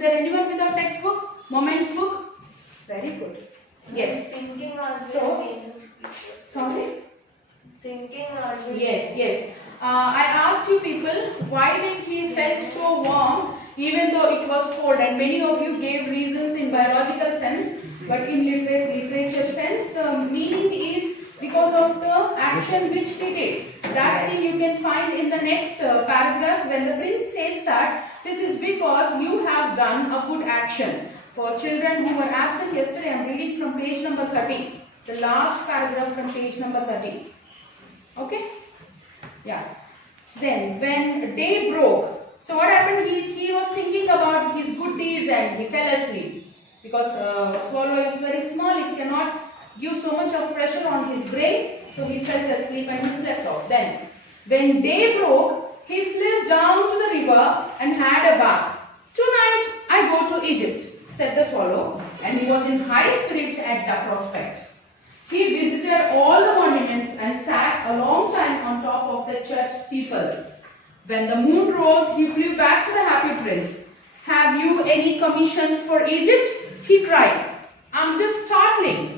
there anyone without textbook? Moments book? Very good. Yes. Thinking also. So, sorry? Thinking also. Yes. I asked you people, why did he felt so warm even though it was cold? And many of you gave reasons in biological sense, but in literature sense, the meaning is because of the action which he did. That thing you can find in the next paragraph when the prince says that this is because you have done a good action. For children who were absent yesterday, I am reading from page number 30. The last paragraph from page number 30. Okay? Yeah. Then when day broke, so what happened? He was thinking about his good deeds and he fell asleep. Because swallow is very small, it cannot give so much of pressure on his brain. So he fell asleep and he slept off. Then when day broke, he flew down to the river and had a bath. Tonight I go to Egypt, said the swallow, and he was in high spirits at the prospect. He visited all the monuments and sat a long time on top of the church steeple. When the moon rose, he flew back to the happy prince. Have you any commissions for Egypt? He cried. I'm just starting.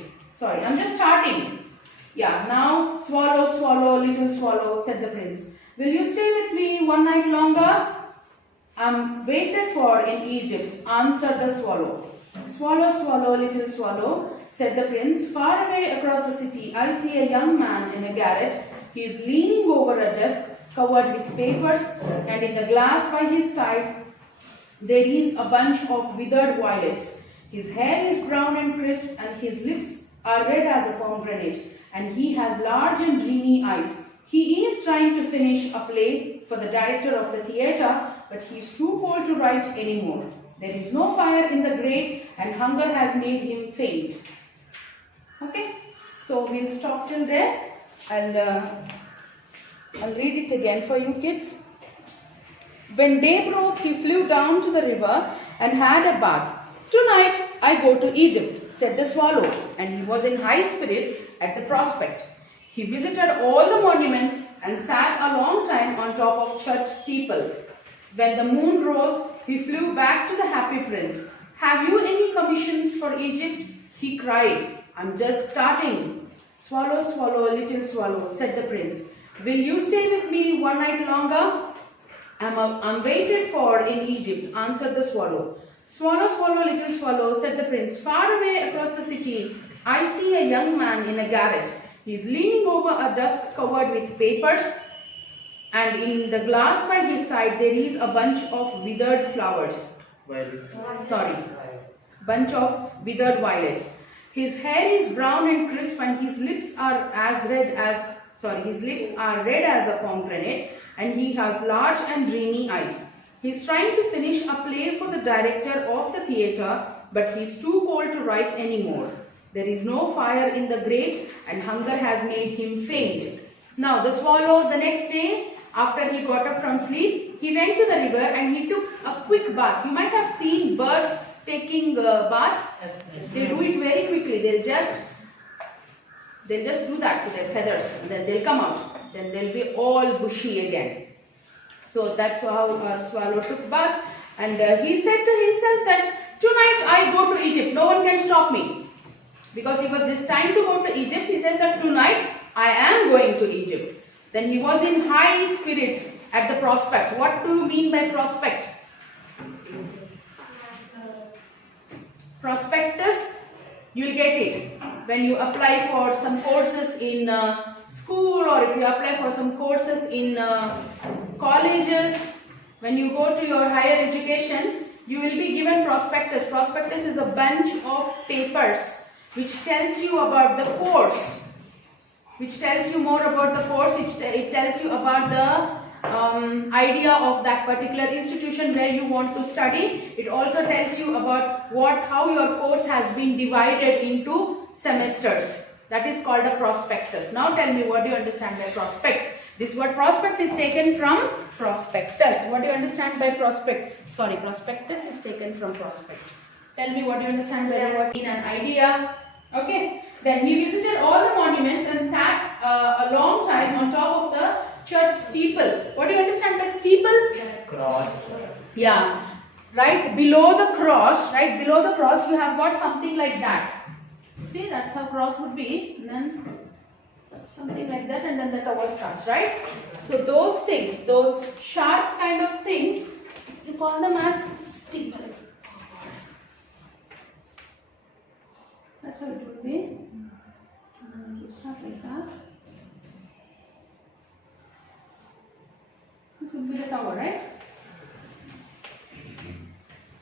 Yeah, now swallow, swallow, little swallow, said the prince. Will you stay with me one night longer? I'm waited for in Egypt, answered the swallow. Swallow, swallow, little swallow, said the prince. Far away across the city, I see a young man in a garret. He is leaning over a desk covered with papers, and in the glass by his side, there is a bunch of withered violets. His hair is brown and crisp, and his lips are red as a pomegranate, and he has large and dreamy eyes. He is trying to finish a play for the director of the theatre, but he is too cold to write anymore. There is no fire in the grate, and hunger has made him faint. Okay, so we'll stop till there, and I'll read it again for you kids. When day broke, he flew down to the river and had a bath. Tonight I go to Egypt, said the swallow, and he was in high spirits at the prospect. He visited all the monuments and sat a long time on top of church steeple. When the moon rose, he flew back to the happy prince. Have you any commissions for Egypt? He cried. I'm just starting. Swallow, swallow, little swallow, said the prince. Will you stay with me one night longer? I'm waited for in Egypt, answered the swallow. Swallow, swallow, little swallow, said the prince. Far away across the city, I see a young man in a garret. He is leaning over a desk covered with papers, and in the glass by his side there is a bunch of withered flowers. Bunch of withered violets. His hair is brown and crisp, and his lips are red as a pomegranate, and he has large and dreamy eyes. He is trying to finish a play for the director of the theatre, but he is too cold to write anymore. There is no fire in the grate, and hunger has made him faint. Now the swallow, the next day, after he got up from sleep, he went to the river and he took a quick bath. You might have seen birds taking a bath. They do it very quickly. They'll just do that to their feathers, and then they'll come out. Then they'll be all bushy again. So that's how our swallow took bath, and he said to himself that tonight I go to Egypt. No one can stop me. Because he was destined to go to Egypt, he says that tonight I am going to Egypt. Then he was in high spirits at the prospect. What do you mean by prospect? Prospectus, you'll get it when you apply for some courses in school, or if you apply for some courses in colleges. When you go to your higher education, you will be given prospectus. Prospectus is a bunch of papers which tells you about the course, which tells you more about the course. It tells you about the idea of that particular institution where you want to study. It also tells you about how your course has been divided into semesters. That is called a prospectus. Now tell me, what do you understand by prospect? This word prospect is taken from prospectus. What do you understand by prospect? Sorry, prospectus is taken from prospect. Tell me, what do you understand by the word? In an idea. Okay. Then he visited all the monuments and sat a long time on top of the church steeple. What do you understand by steeple? Cross. Yeah. right below the cross, you have got something like that. See, that's how cross would be. And then something like that, and then the tower starts, right? So those things, those sharp kind of things, you call them as steeple. That's how it would be. It's not like that. This would be the tower, right?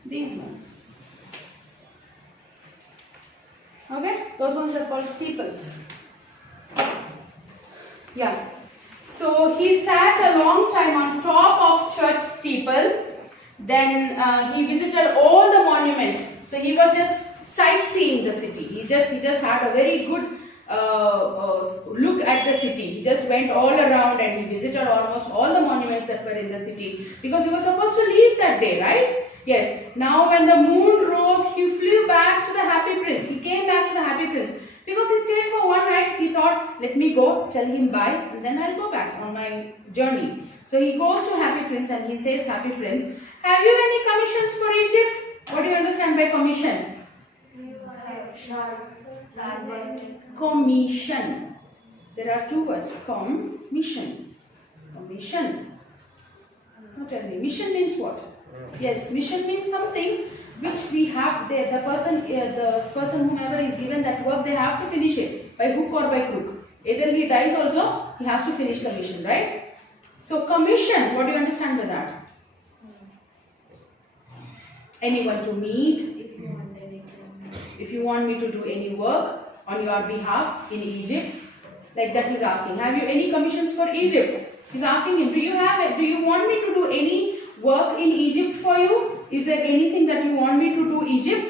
These ones. Okay, those ones are called steeples. Yeah. So he sat a long time on top of church steeple. Then he visited all the monuments. So he was just sightseeing the city. He just had a very good look at the city. He just went all around and he visited almost all the monuments that were in the city, because he was supposed to leave that day, right? Yes. Now when the moon rose, he flew back to the Happy Prince. He came back to the Happy Prince. Because he stayed for one night, he thought, let me go, tell him bye, and then I'll go back on my journey. So he goes to Happy Prince and he says, Happy Prince, have you any commissions for Egypt? What do you understand by commission? Commission. There are two words, commission. Commission. Now tell me, mission means what? Yes, mission means something which we have there. The person whomever is given that work, they have to finish it by hook or by crook. Either he dies also, he has to finish the mission, right? So commission, what do you understand by that? Anyone to meet. If you want me to do any work on your behalf in Egypt, like that he's asking. Have you any commissions for Egypt? He's asking him, do you want me to do any work in Egypt for you? Is there anything that you want me to do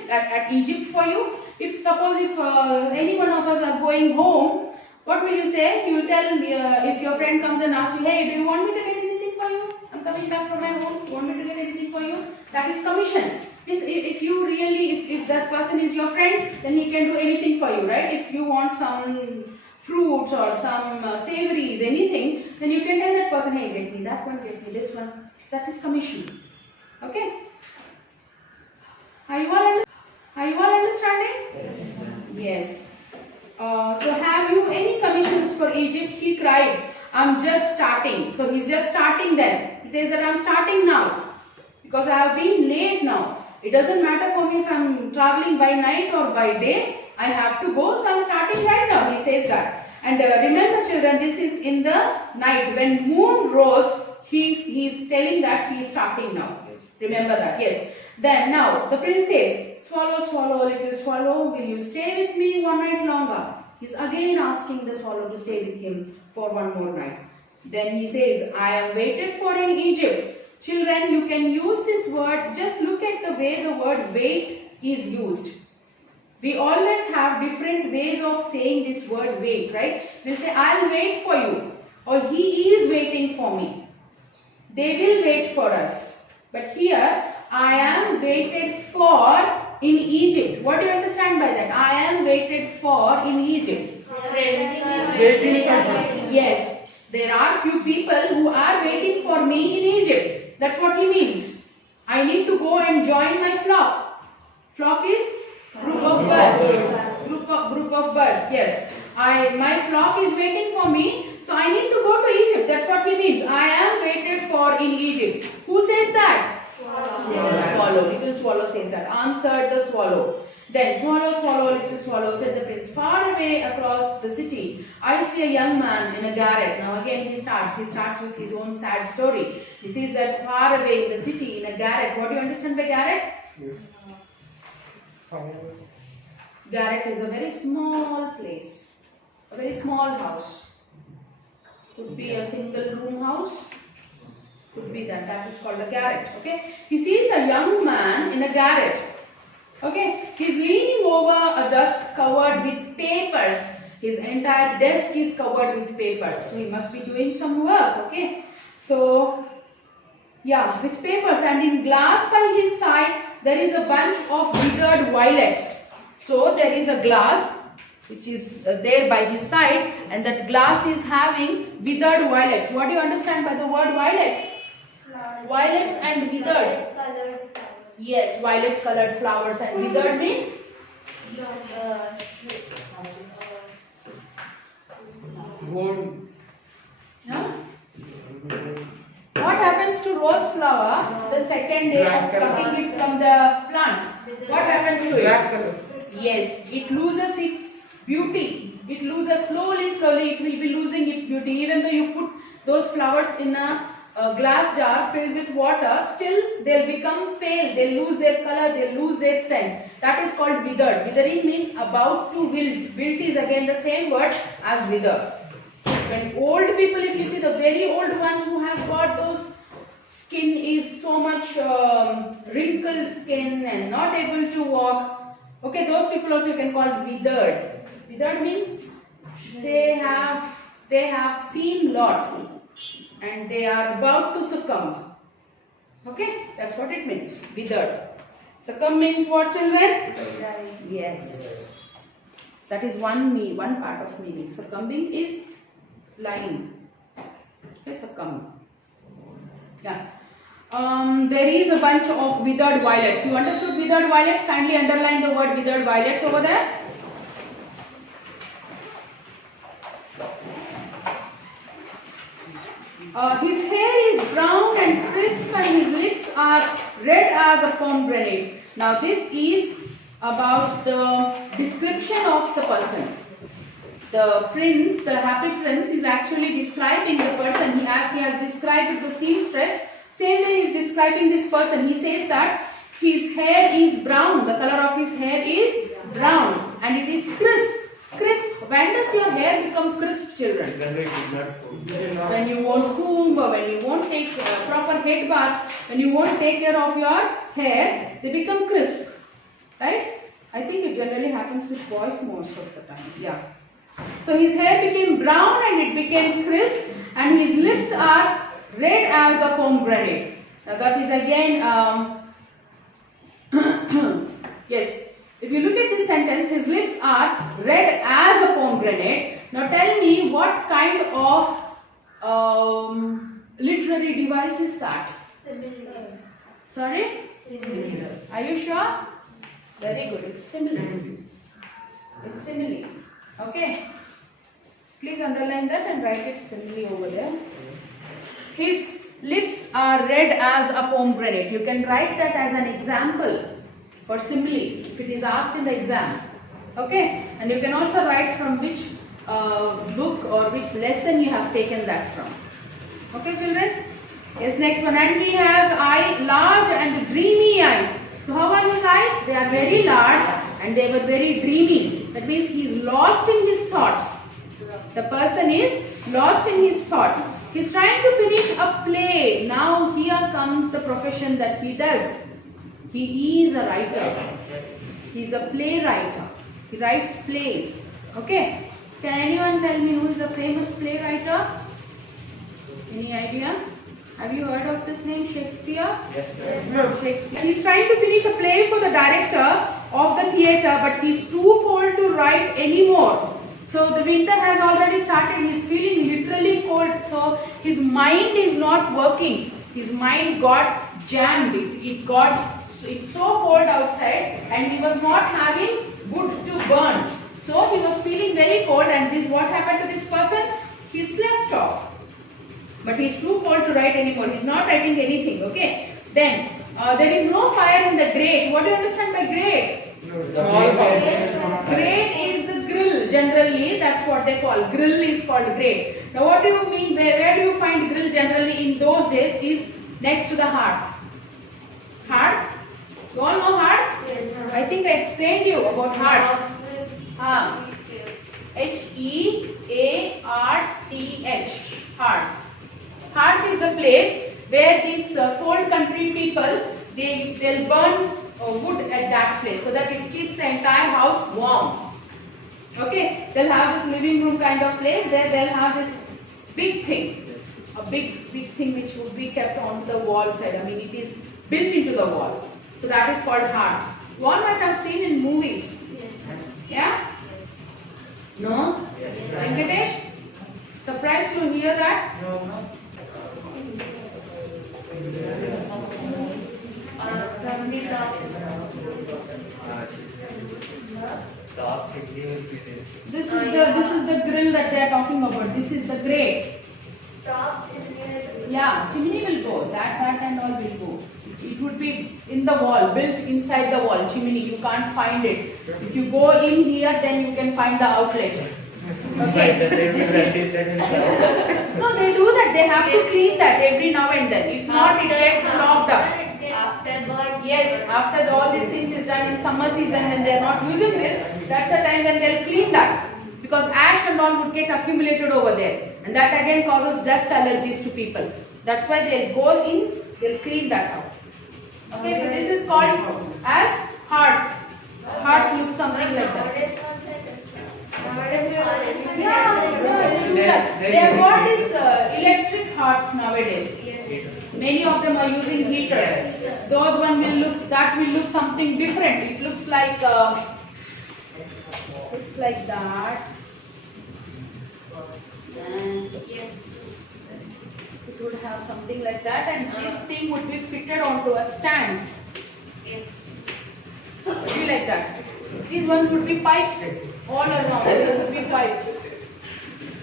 at Egypt for you? If any one of us are going home, what will you say? You will tell if your friend comes and asks you, hey, do you want me to get anything for you? I'm coming back from my home. Do you want me to get anything for you? That is commission. If that person is your friend, then he can do anything for you, right? If you want some fruits or some savories, anything, then you can tell that person, hey, get me that one, get me this one. That is commission. Okay? Are you all understanding? Yes. So have you any commissions for Egypt? He cried, I'm just starting. So he's just starting then. He says that I'm starting now, because I have been late now. It doesn't matter for me if I'm traveling by night or by day. I have to go, so I'm starting right now. He says that. And remember children, this is in the night. When moon rose, he's telling that he is starting now. Remember that, yes. Then now the prince says, swallow, swallow, little swallow, will you stay with me one night longer? He's again asking the swallow to stay with him for one more night. Then he says, I am waited for in Egypt. Children, you can use this word, just look at the way the word wait is used. We always have different ways of saying this word wait, right? We'll say, I'll wait for you, or he is waiting for me. They will wait for us. But here, I am waited for in Egypt. What do you understand by that? I am waited for in Egypt. Yes, there are few people who are waiting for me in Egypt. That's what he means. I need to go and join my flock. Flock is group of birds. Group of birds, yes. My flock is waiting for me, so I need to go to Egypt. That's what he means. I am waited for in Egypt. Who says that? Swallow. Little swallow says that. Answered the swallow. Then swallow, swallow, little swallow, said the prince. Far away across the city, I see a young man in a garret. Now again he starts with his own sad story. He sees that far away in the city, in a garret. What do you understand by garret? Garret is a very small place, a very small house. Could be a single room house. Could be that is called a garret. Okay. He sees a young man in a garret. Okay. He's leaning over a desk covered with papers. His entire desk is covered with papers. So he must be doing some work. Okay. So yeah, with papers, and in glass by his side there is a bunch of withered violets. So there is a glass which is there by his side, and that glass is having withered violets. What do you understand by the word violets? Violets and withered. Yes, violet colored flowers. And withered means? Gold. Huh? What happens to rose flower the second day of plucking it from the plant? What happens to it? Black color. Yes, it loses its beauty. It loses slowly, it will be losing its beauty. Even though you put those flowers in a glass jar filled with water, still they'll become pale, they'll lose their color, they'll lose their scent. That is called withered. Withering means about to wilt. Wilt is again the same word as wither. When old people, if you see the very old ones who has got those skin is so much wrinkled skin and not able to walk, okay, those people also you can call withered. Withered means they have seen lot and they are about to succumb. Okay, that's what it means. Withered. Succumb means what, children? Yes. That is one part of meaning. Succumbing is lying. Okay, succumb. Yeah. There is a bunch of withered violets. You understood withered violets? Kindly underline the word withered violets over there. His hair is brown and crisp and his lips are red as a pomegranate. Now this is about the description of the person. The prince, the happy prince, is actually describing the person as he has described the seamstress. Same way he is describing this person. He says that his hair is brown. The color of his hair is brown and it is crisp. Crisp. When does your hair become crisp, children? When you won't comb, when you won't take proper head bath, when you won't take care of your hair, they become crisp. Right? I think it generally happens with boys most of the time. Yeah. So his hair became brown and it became crisp and his lips are red as a pomegranate. Now that is again, yes, if you look at this sentence, his lips are red as a pomegranate. Now tell me what kind of literary device is that? Sorry? Are you sure? Very good, it's simile. It's simile. Okay, please underline that and write it simile over there. His lips are red as a pomegranate. You can write that as an example for simile if it is asked in the exam. Okay, and you can also write from which book or which lesson you have taken that from. Okay, children? Yes, next one. And he has large and dreamy eyes. So how are his eyes? They are very large and they were very dreamy. That means he is lost in his thoughts. The person is lost in his thoughts. He is trying to finish a play. Now here comes the profession that he does. He is a writer. He is a playwright. He writes plays. Okay. Can anyone tell me who is a famous playwright? Any idea? Have you heard of this name, Shakespeare? Yes, Shakespeare. He's trying to finish a play for the director of the theatre, but he's too cold to write anymore. So the winter has already started. He's feeling literally cold. So his mind is not working. His mind got jammed. It's so cold outside, and he was not having wood to burn. So he was feeling very cold, and what happened to this person? He slept off. But he is too cold to write anymore. He is not writing anything. Okay. Then there is no fire in the grate. What do you understand by grate? Grate is the grill. Generally, that's what they call. Grill is called grate. Now, what do you mean? Where do you find grill generally in those days? Is next to the hearth. Hearth? You all know hearth? Yes. I think I explained you about hearth. H-E-A-R-T-H. Hearth. Hearth is the place where these cold country people, they'll burn wood at that place so that it keeps the entire house warm. Okay, they'll have this living room kind of place. There they'll have this big thing, a big thing which would be kept on the wall side. I mean, it is built into the wall. So that is called hearth. You all might have seen in movies. Yeah? No? Venkatesh? Surprised to hear that? This is the grill that they are talking about. This is the grate. Top chimney. Yeah, chimney will go. That and all will go. It would be in the wall, built inside the wall. Chimney, you can't find it. If you go in here, then you can find the outlet. Okay. No, they do that. They have to clean that every now and then. If not, it gets locked up. Afterward. Yes, after all these things is done in summer season when they are not using this, that's the time when they'll clean that. Because ash and all would get accumulated over there. And that again causes dust allergies to people. That's why they'll go in, they'll clean that out. Okay, so this is called as hearth. Hearth looks something like that. Yeah, they do that. They have got these electric hearths nowadays. Many of them are using heaters. Those one will look, that will look something different. It looks like that. And it would have something like that, and this thing would be fitted onto a stand. Be like that. These ones would be pipes all around. There would be pipes.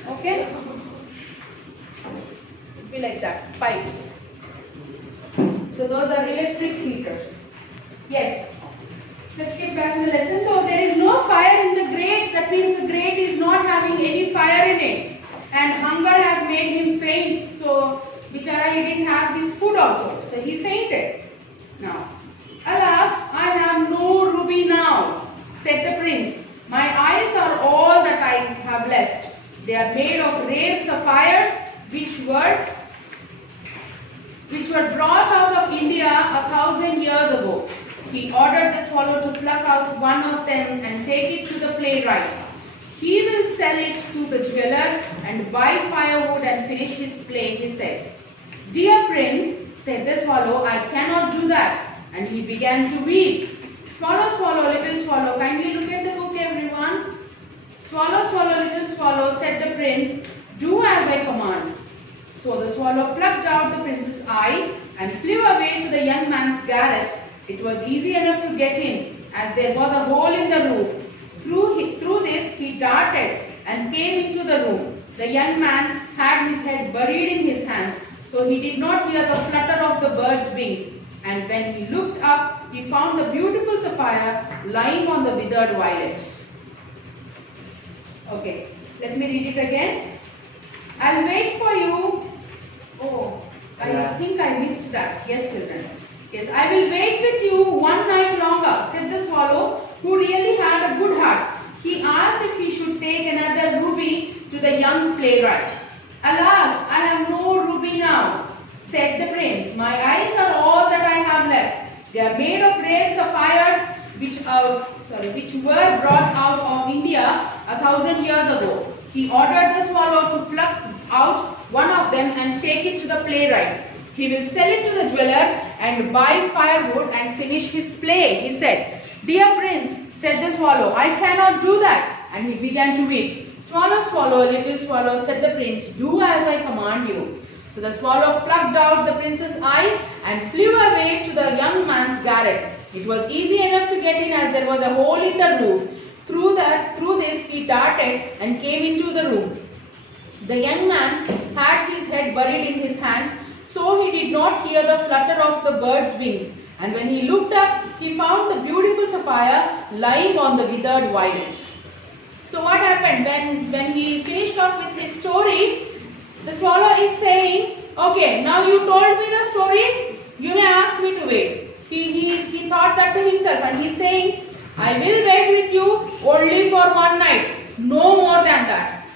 Okay? Be like that. Pipes. So those are electric heaters. Yes. Let's get back to the lesson. So there is no fire in the grate. That means the grate is not having any fire in it. And hunger has made him faint. So Bichara, he didn't have his food also. So he fainted. Now, alas, I have no ruby now, said the prince. My eyes are all that I have left. They are made of rare sapphires which were brought out of India 1,000 years ago. He ordered the swallow to pluck out one of them and take it to the playwright. He will sell it to the jeweler and buy firewood and finish his play, he said. Dear prince, said the swallow, I cannot do that. And he began to weep. Swallow, swallow, little swallow. Kindly look at the book, everyone. Swallow, swallow, little swallow, said the prince. Do as I command. So the swallow plucked out the prince's eye and flew away to the young man's garret. It was easy enough to get in, as there was a hole in the roof. Through this he darted and came into the room. The young man had his head buried in his hands, so he did not hear the flutter of the bird's wings. And when he looked up, he found the beautiful sapphire lying on the withered violets. Okay, let me read it again. I'll wait for you. Oh, I think I missed that. Yes, children. Yes, I will wait with you one night longer, said the swallow, who really had a good heart. He asked if he should take another ruby to the young playwright. Alas, I have no ruby now, said the prince. My eyes are all that I have left. They are made of rare sapphires which were brought out of India 1,000 years ago. He ordered the swallow to pluck out one of them and take it to the playwright. He will sell it to the jeweler and buy firewood and finish his play, he said. Dear prince, said the swallow, I cannot do that. And he began to weep. Swallow, swallow, little swallow, said the prince, do as I command you. So the swallow plucked out the prince's eye and flew away to the young man's garret. It was easy enough to get in, as there was a hole in the roof. Through this he darted and came into the room. The young man had his head buried in his hands, so he did not hear the flutter of the bird's wings. And when he looked up, he found the beautiful sapphire lying on the withered violets. So what happened? When he finished off with his story, the swallow is saying, okay, now you told me the story, you may ask me to wait. He thought that to himself, and he's saying, I will wait with you only for one night, no more than that.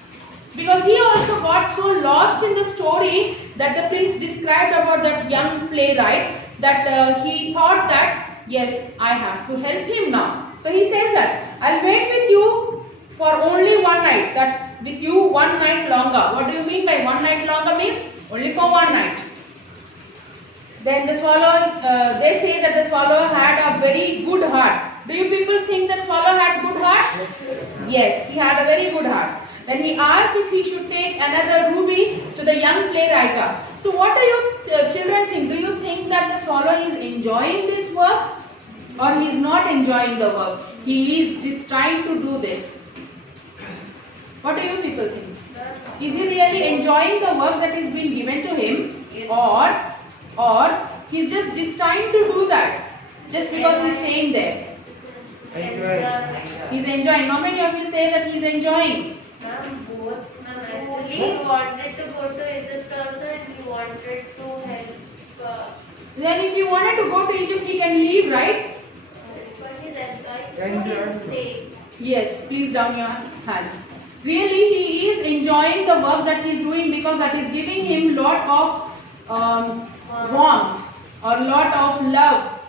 Because he also got so lost in the story that the prince described about that young playwright, that he thought that, yes, I have to help him now. So he says that, I'll wait with you for only one night. That's with you one night longer. What do you mean by one night longer? Means only for one night. Then the swallow, they say that the swallow had a very good heart. Do you people think that swallow had good heart? Yes, he had a very good heart. Then he asked if he should take another ruby to the young playwright. So what do you children think? Do you think that the swallow is enjoying this work or he is not enjoying the work? he is just trying to do this. What do you people think? Is he really enjoying the work that is being given to him, or he's just trying to do that just because he's staying there? He's enjoying. How many of you say that he's enjoying? Ma'am, both. Ma'am, actually he wanted to go to Egypt also and he wanted to help. Then if he wanted to go to Egypt, he can leave, right? But he's enjoying staying. Yes, please down your hands. Really, he is enjoying the work that he is doing because that is giving him lot of warmth or lot of love.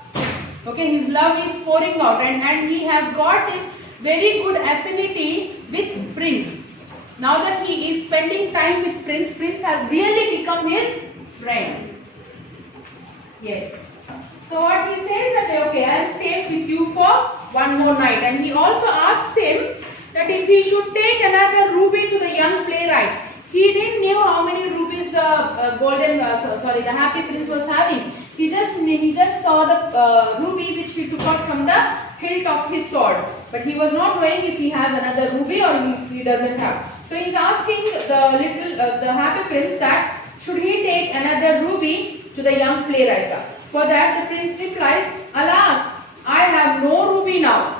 Okay, his love is pouring out, and he has got this very good affinity with Prince. Now that he is spending time with Prince, Prince has really become his friend. Yes. So what he says that, okay, I'll stay with you for one more night. And he also asks him that if he should take another ruby to the young playwright. He didn't know how many rubies the the Happy Prince was having. He just saw the ruby which he took out from the hilt of his sword. But he was not knowing if he has another ruby or if he doesn't have. So he's asking the Happy Prince that should he take another ruby to the young playwright. For that the prince replies, "Alas, I have no ruby now."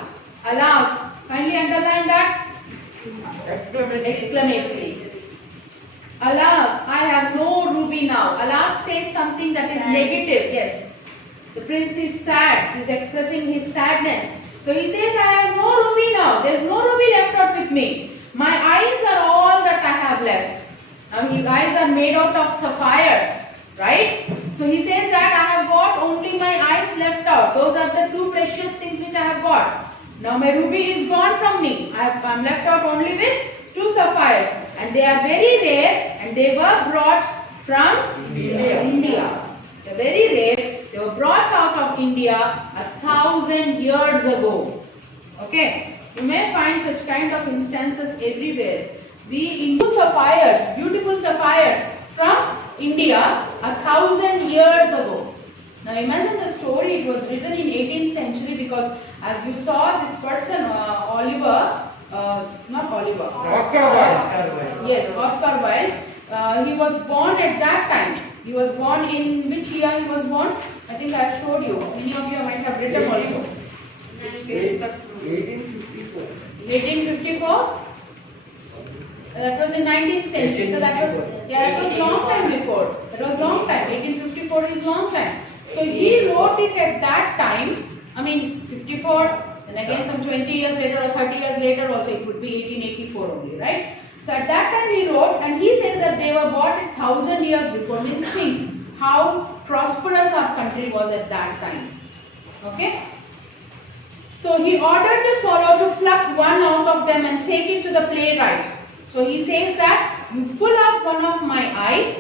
Alas, kindly underline that. Exclamatory. Alas, I have no ruby now. Alas says something that is negative. Yes. The prince is sad. He is expressing his sadness. So he says, I have no ruby now. There is no ruby left out with me. My eyes are all that I have left. Now his eyes are made out of sapphires. Right? So he says that I have got only my eyes left out. Those are the two precious things which I have got. Now my ruby is gone from me. I am left out only with two sapphires. And they are very rare and they were brought from India. They are very rare. They were brought out of India 1,000 years ago. Okay. You may find such kind of instances everywhere. We import sapphires, beautiful sapphires from India 1,000 years ago. Now imagine the story. It was written in 18th century because as you saw this person, Oscar Wilde. Yes, Oscar Wilde. He was born at that time. He was born in which year he was born? I think I have showed you. Many of you might have written also. 1854. 1854? That was in 19th century. So that was long time before. That was long time. 1854 is long time. So he wrote it at that time. I mean 54, and again some 20 years later or 30 years later also it would be 1884 only, right? So at that time he wrote, and he said that they were bought 1,000 years before. Means think how prosperous our country was at that time. Okay. So he ordered the swallow to pluck one out of them and take it to the playwright. So he says that you pull out one of my eye,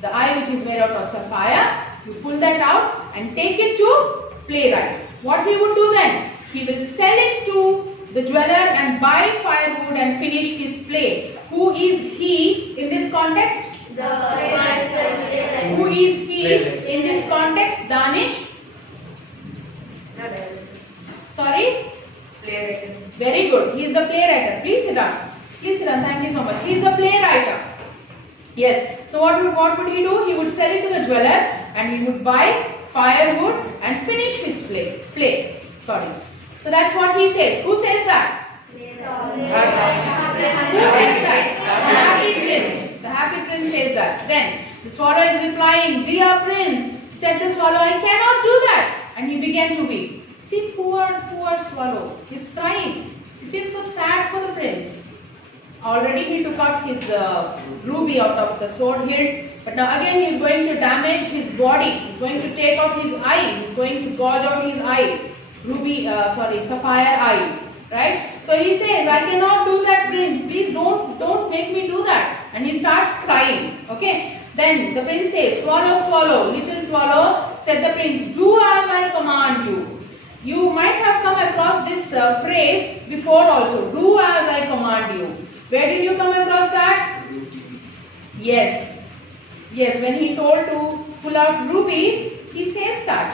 the eye which is made out of sapphire, you pull that out and take it to playwright. What he would do then? He will sell it to the jeweler and buy firewood and finish his play. Who is he in this context? The playwright. Who is he in this context? Danish? Sorry? Playwright. Very good. He is the playwright. Please sit down. Please sit down. Thank you so much. He is the playwright. Yes. So what would he do? He would sell it to the jeweler and he would buy firewood and finish his play. Sorry. So that's what he says. Who says that? Who says that? The Happy Prince. The Happy Prince says that. Then the swallow is replying, "Dear Prince," said the swallow, "I cannot do that." And he began to weep. See, poor swallow. He's crying. He feels so sad for the prince. Already he took out his ruby out of the sword hilt. But now again he is going to damage his body. He is going to take out his eye. He is going to gouge out his eye. Sapphire eye. Right? So he says, "I cannot do that, prince. Please don't make me do that." And he starts crying. Okay. Then the prince says, "Swallow, swallow, little swallow," said the prince, "do as I command you." You might have come across this phrase before also. Do as I command you. Where did you come across that? Yes. Yes, when he told to pull out ruby, he says that.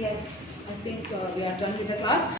Yes, I think we are done with the class.